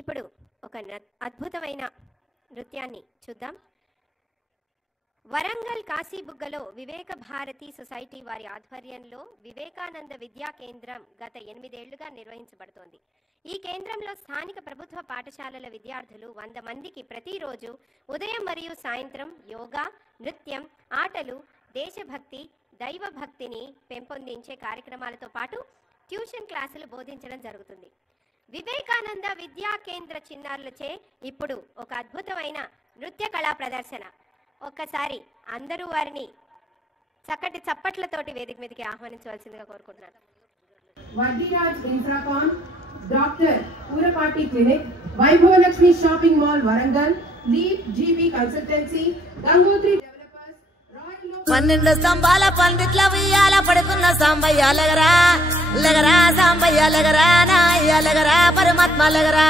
ఇప్పుడు ఒక అద్భుతమైన నృత్యాన్ని చూద్దాం. వరంగల్ కాశీబుగ్గలో వివేక భారతి సొసైటీ వారి ఆధ్వర్యంలో వివేకానంద విద్యా కేంద్రం గత 8 ఏళ్లుగా నిర్వహించబడుతోంది. ఈ కేంద్రంలో స్థానిక ప్రభుత్వ పాఠశాలల విద్యార్థులు 100 మందికి ప్రతిరోజు ఉదయం మరియు సాయంత్రం యోగా, నృత్యం, ఆటలు, దేశభక్తి, దైవభక్తిని పెంపొందించే కార్యక్రమాలతో పాటు ట్యూషన్ క్లాసులు బోధించడం జరుగుతుంది. వివేకానంద విద్యా కేంద్ర చిన్నారులచే ఇప్పుడు ఒక అద్భుతమైన నృత్య కళా ప్రదర్శన. ఒక్కసారి అందరూ వారిని చక్కటి చప్పట్లతోటి వేదిక మీదకి ఆహ్వానించవలసిందిగా కోరుకుంటున్నాను. Vardhiraj Infracon, doctor Purapati clinic, Vaibhavalakshmi shopping mall Warangal, leap GB consultancy, Gangotri developers, 12 స్తంభాల పండిట్ల ఉయ్యాల పడుకున్న సాంబయ్య లగరా లగరా సాంబయ్య లగరా నాయ్య లగరా పరమాత్మ లగరా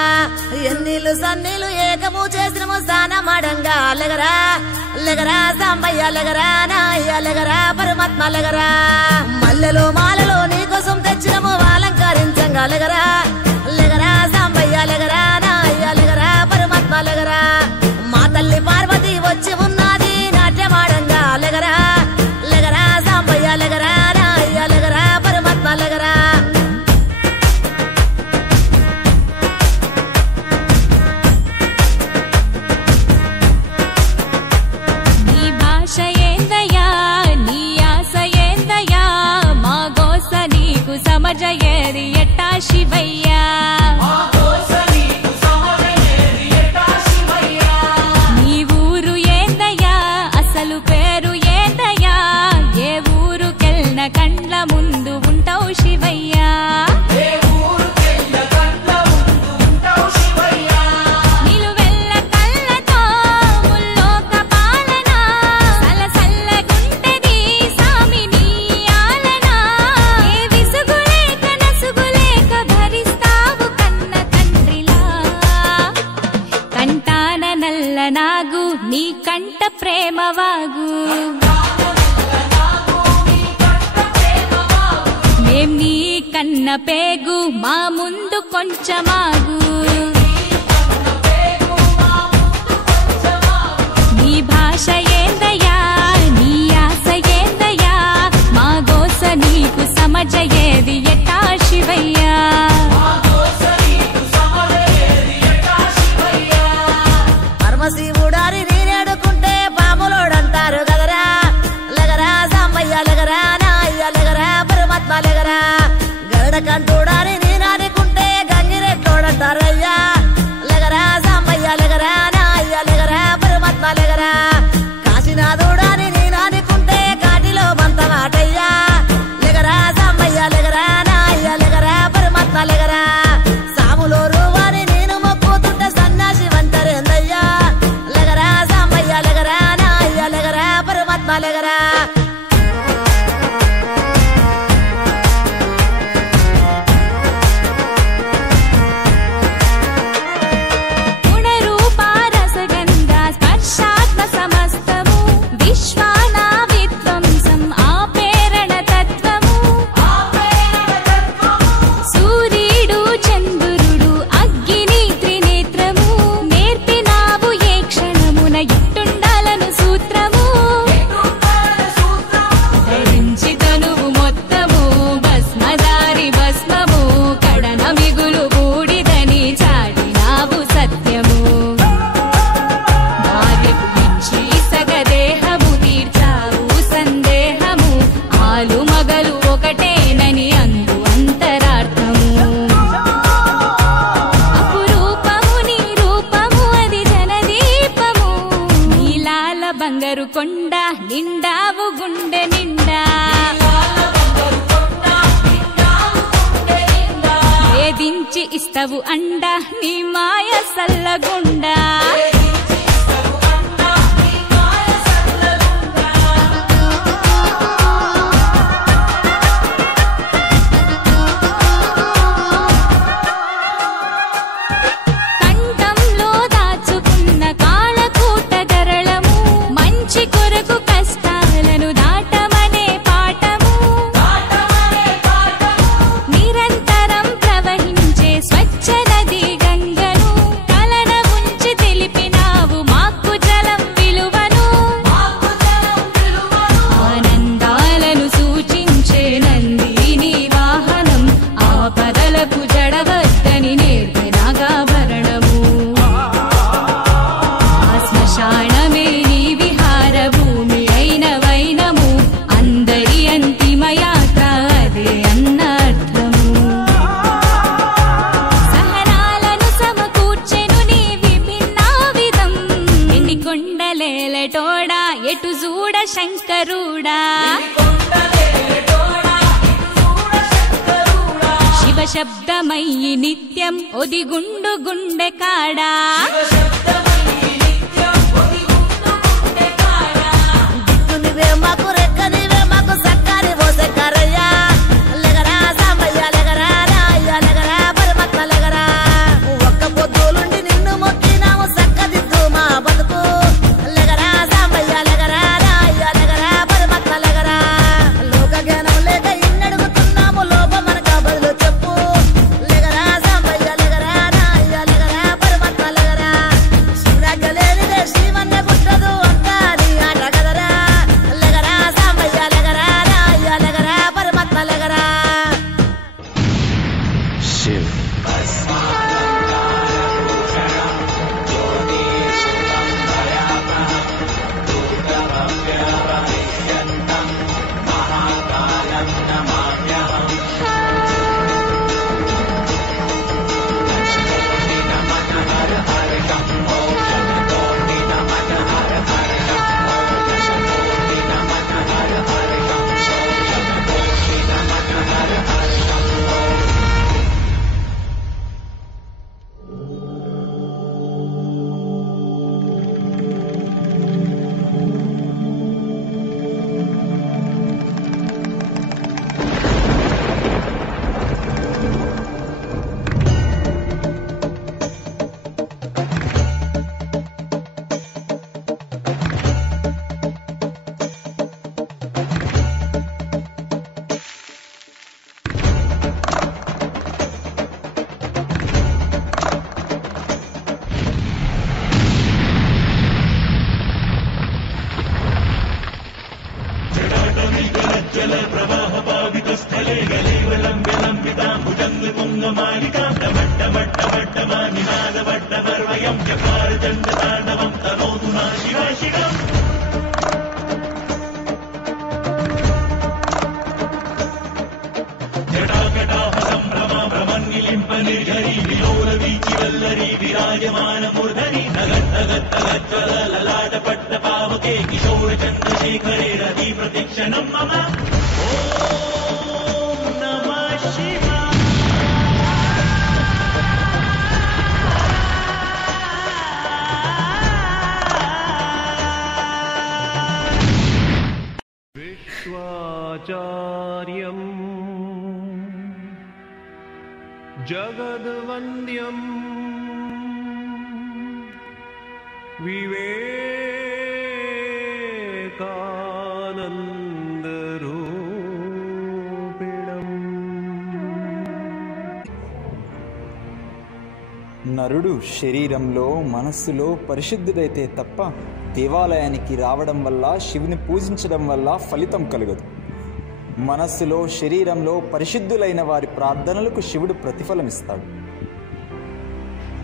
ఎన్నీళ్ళు సన్నీళ్ళు ఏకము చేసినము స్నానమాడంగా లగరా లగరా సాంబయ్య లగరా నాయ్య లగరా పరమాత్మ లగరా మల్లెలో మాలలో నీకోసం తెచ్చినము అలంకరించంగా లగరా లగరా సాంబయ్య లగరా నాయ్య లగరా పరమాత్మ లగరా మా తల్లి పార్వతి వచ్చి ఉన్నది నాట్యమాడంగా లగరా లగరా సాంబయ్య లగరా నాయ్య లగరా పరమాత్మ లగరా నీ భాష ఏందయ్యా, నీ ఆశ ఏందయ్యా, మా గోస నీకు సమజయేది ఎట్టా శివయ్యా. నీ ఊరు ఏందయ్యా, అసలు పేరు ఏందయ్యా, ఏ ఊరుకెళ్ళిన కండ్ల ముందు ఉంటావు శివయ్యా. నిలువెల్ల కళ్ళతో ముల్లోక పాలన, సలసల్లగుంటది సామి నీ ఆలన. ఏ విసుగులేక నసుగులేక భరిస్తావు కన్న తండ్రిలా. కంటాన నల్ల నాగు నీ కంట ప్రేమ వాగు, మేం నీ కన్న పేగు మా ముందు కొంచెమాగు. నీ భాష ఏందయ్యా, నీ ఆశ ఏందయ్యా, మా గోస నీకు సమజయేది ఎట్టా శివయ్యా. పరమశివుడారి నీరేడుకుంటే పాములోడంటారు గదరా లగరా సాంబయ్య లగరా నాయ్య లగరా పరమాత్మ లగరా గరుడ కంటూడారి నీనాడుకుంటే గంగిరెట్లోడంటారయ్యా లగరా సాంబయ్య లగరా నాయ్య లగరా పరమాత్మ లగరా కాశీనాథుడాని నీనాడుకుంటే కాటిలో బంతమాటయ్యా లగరా సాంబయ్య లగరా నాయ్య లగరా పరమాత్మ లగరా సాములో రూవాని నేను మొక్కుతుంటే సన్నాసి వంటరేందయ్యా లగరా సాంబయ్య లగరా నాయ్య లగరా పరమాత్మ లగరా గుణరూపారసగంధ స్పర్శాత్మ సమస్తము, విశ్వాన విధ్వంసం ఆపేరణ తత్వము. సూర్యుడు చంద్రుడు అగ్ని త్రినేత్రము, నేర్పినావు ఏ క్షణమున ఇట్టుండాలను సూత్రము. ధరించి తనువు మొత్తము భస్మదారి భస్మము, కడన మిగులు బూడిదని చాటినావు సత్యము. భార్యకు మించి సగదేహము తీర్చావు సందేహము, ఆలు మగలు ఒకటేనని అందు అంతరార్థము. అపురూపము నీ రూపము అది జనదీపము, నీలాల బంగారు కొండ నిండావు గుండె నిండా. వేధించి ఇస్తవు అండ నీ మాయ సల్లగుండా. కంఠంలో దాచుకున్న కాళకూట గరళము, మంచి కొరకు కష్టాలను దాటమనే పాఠము. నిరంతరం ప్రవహించే స్వచ్ఛ నది గంగను, శంకరుడా శివ శబ్దమయ్యి నిత్యం ఒదిగుండు గుండె కాడా దిక్కు నీవే మాకు రెక్క నీవే మాకు సక్కని పోసే కరయ్యా లెగరా సాంబయ్య లెగరా రాయ్య లెగరా పరమాత్మ లెగరా ఒక్క పొద్దులుండి నిన్ను మొక్కినాము సక్కదిద్దు మా బతుకు లెగరా సాంబయ్య లెగరా రాయ్య లెగరా పరమాత్మ లెగరా లోక జ్ఞానం లేక ఇన్నడుగుతున్నాము లోపం మనక బదులు చెప్పు లెగరా సాంబయ్య లెగరా రాయ్య లెగరా పరమాత్మ లెగరా శివరాగలేనిదే శ్రీమన్య గుట్టదు అంతా నీ ఆట కదరా లెగరా సాంబయ్య లెగరా రాయ్య లెగరా పరమాత్మ లెగరా शिव विश्वाचार्यं जगद्वन्द्यं विवेकानन्दरूपिणम् నరుడు శరీరంలో మనస్సులో పరిశుద్ధుడైతే తప్ప దేవాలయానికి రావడం వల్ల శివుని పూజించడం వల్ల ఫలితం కలగదు. మనస్సులో శరీరంలో పరిశుద్ధులైన వారి ప్రార్థనలకు శివుడు ప్రతిఫలమిస్తాడు.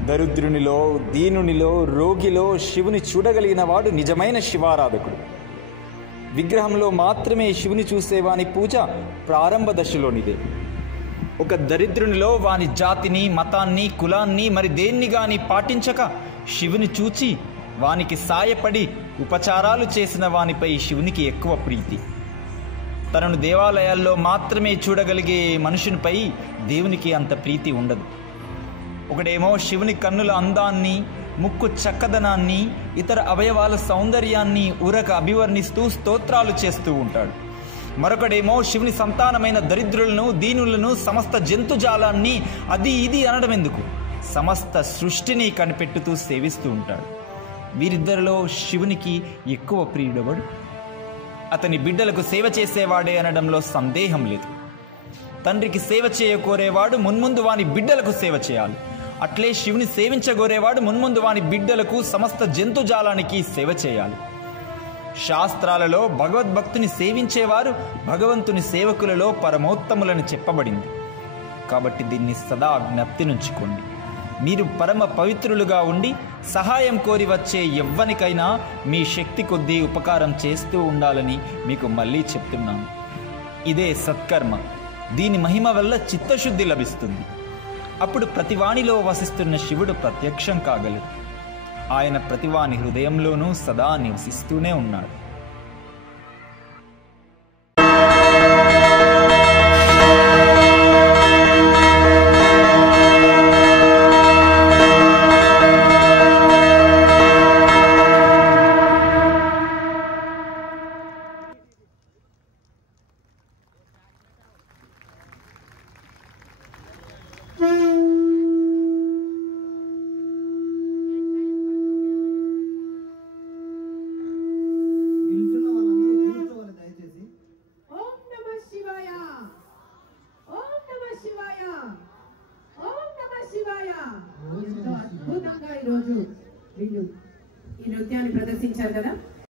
దరిద్రునిలో దీనునిలో రోగిలో శివుని చూడగలిగిన వాడు నిజమైన శివారాధకుడు. విగ్రహంలో మాత్రమే శివుని చూసేవాని పూజ ప్రారంభ దశలోనిదే. ఒక దరిద్రునిలో వాని జాతిని మతాన్ని కులాన్ని మరి దేన్ని గాని పాటించక శివుని చూచి వానికి సాయపడి ఉపచారాలు చేసిన వానిపై శివునికి ఎక్కువ ప్రీతి. తనను దేవాలయాల్లో మాత్రమే చూడగలిగే మనుషునిపై దేవునికి అంత ప్రీతి ఉండదు. ఒకడేమో శివుని కన్నుల అందాన్ని ముక్కు చక్కదనాన్ని ఇతర అవయవాల సౌందర్యాన్ని ఊరక అభివర్ణిస్తూ స్తోత్రాలు చేస్తూ ఉంటాడు. మరొకడేమో శివుని సంతానమైన దరిద్రులను దీనులను సమస్త జంతుజాలాన్ని అది ఇది అనడం ఎందుకు సమస్త సృష్టిని కనిపెట్టుతూ సేవిస్తూ ఉంటాడు. వీరిద్దరిలో శివునికి ఎక్కువ ప్రియుడవడు. అతని బిడ్డలకు సేవ చేసేవాడే అనడంలో సందేహం లేదు. తండ్రికి సేవ చేయకోరేవాడు మున్ముందు వాని బిడ్డలకు సేవ చేయాలి. అట్లే శివుని సేవించగోరేవాడు మున్ముందు వాని బిడ్డలకు సమస్త జంతుజాలానికి సేవ చేయాలి. శాస్త్రాలలో భగవద్భక్తుని సేవించేవారు భగవంతుని సేవకులలో పరమోత్తములని చెప్పబడింది. కాబట్టి దీన్ని సదా జ్ఞప్తి నుంచుకోండి. మీరు పరమ పవిత్రులుగా ఉండి సహాయం కోరి వచ్చే ఎవ్వనికైనా మీ శక్తి కొద్దీ ఉపకారం చేస్తూ ఉండాలని మీకు మళ్ళీ చెప్తున్నాను. ఇదే సత్కర్మ. దీని మహిమ వల్ల చిత్తశుద్ధి లభిస్తుంది. అప్పుడు ప్రతివానిలో వసిస్తున్న శివుడు ప్రత్యక్షం కాగలడు. ఆయన ప్రతివాని హృదయంలోనూ సదా నివసిస్తూనే ఉన్నాడు. ఎంతో అద్భుతంగా ఈరోజు వీళ్ళు ఈ నృత్యాన్ని ప్రదర్శించారు కదా.